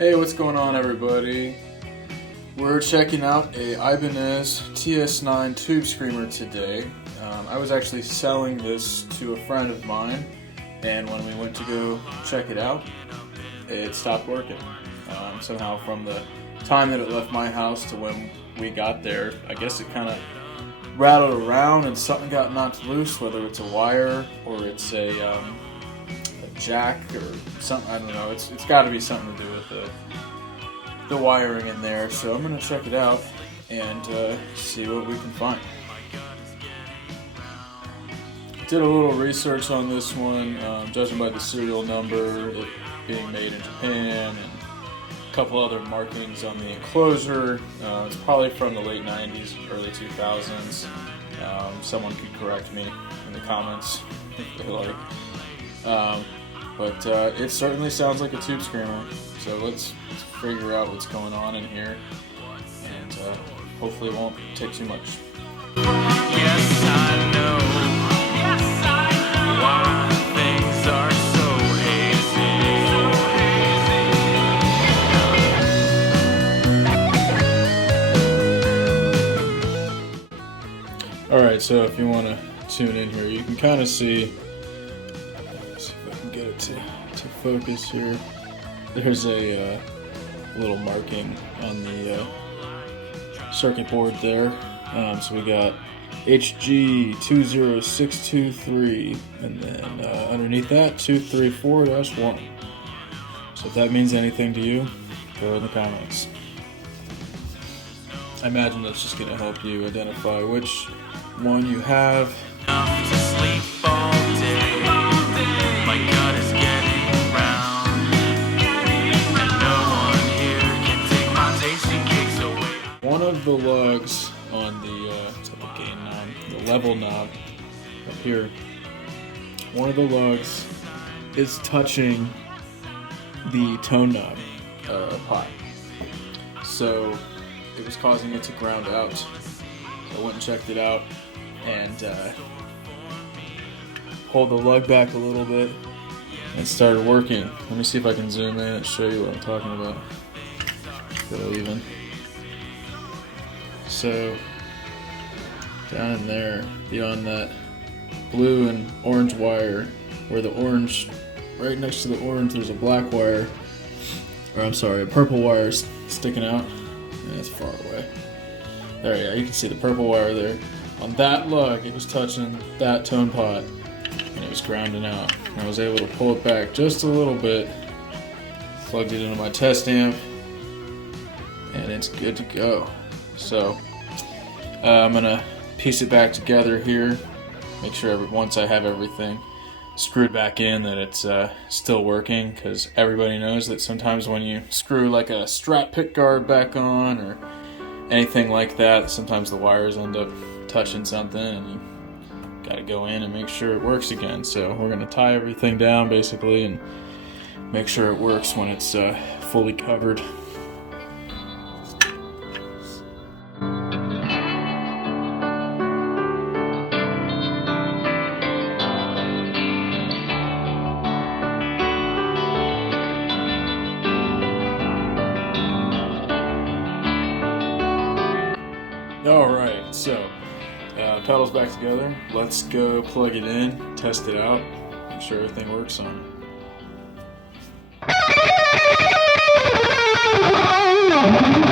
Hey, what's going on, everybody? We're checking out a Ibanez TS9 tube screamer today. I was actually selling this to a friend of mine, and when we went to go check it out, it stopped working. Somehow from the time that it left my house to when we got there, I guess it kind of rattled around and something got knocked loose, whether it's a wire or it's a jack or something. I don't know. It's got to be something to do with the wiring in there. So I'm gonna check it out and see what we can find. Did a little research on this one, judging by the serial number, it being made in Japan, and a couple other markings on the enclosure. It's probably from the late 90s, early 2000s. Someone could correct me in the comments if they like. But it certainly sounds like a tube screamer, so let's figure out what's going on in here, and hopefully it won't take too much. Yes, I know. Yes, I know. Why things are so hazy. Alright, so if you want to tune in here, you can kind of see. Let's see if I can get it to focus here. There's a little marking on the circuit board there. So we got HG20623, and then underneath that 234-1. So if that means anything to you, go in the comments. I imagine that's just going to help you identify which one you have. To sleep all day. My gut is getting round. And no one here can take my tasty cakes away. One of the lugs on the gain knob, the level knob up here, one of the lugs is touching the tone knob pot. So it was causing it to ground out. So I went and checked it out and pulled the lug back a little bit and started working. Let me see if I can zoom in and show you what I'm talking about. Go even. So down in there, beyond that blue and orange wire, where the orange, right next to the orange, there's a black wire, or I'm sorry, a purple wire sticking out. That's far away. There, yeah, you can see the purple wire there. On that lug, it was touching that tone pot, and it was grounding out. And I was able to pull it back just a little bit, plugged it into my test amp, and it's good to go. So I'm gonna piece it back together here, make sure once I have everything screwed back in that it's still working, because everybody knows that sometimes when you screw like a strap pick guard back on or anything like that, sometimes the wires end up touching something and you gotta go in and make sure it works again. So we're gonna tie everything down basically and make sure it works when it's fully covered. Alright, so pedals back together. Let's go plug it in, test it out, make sure everything works on it.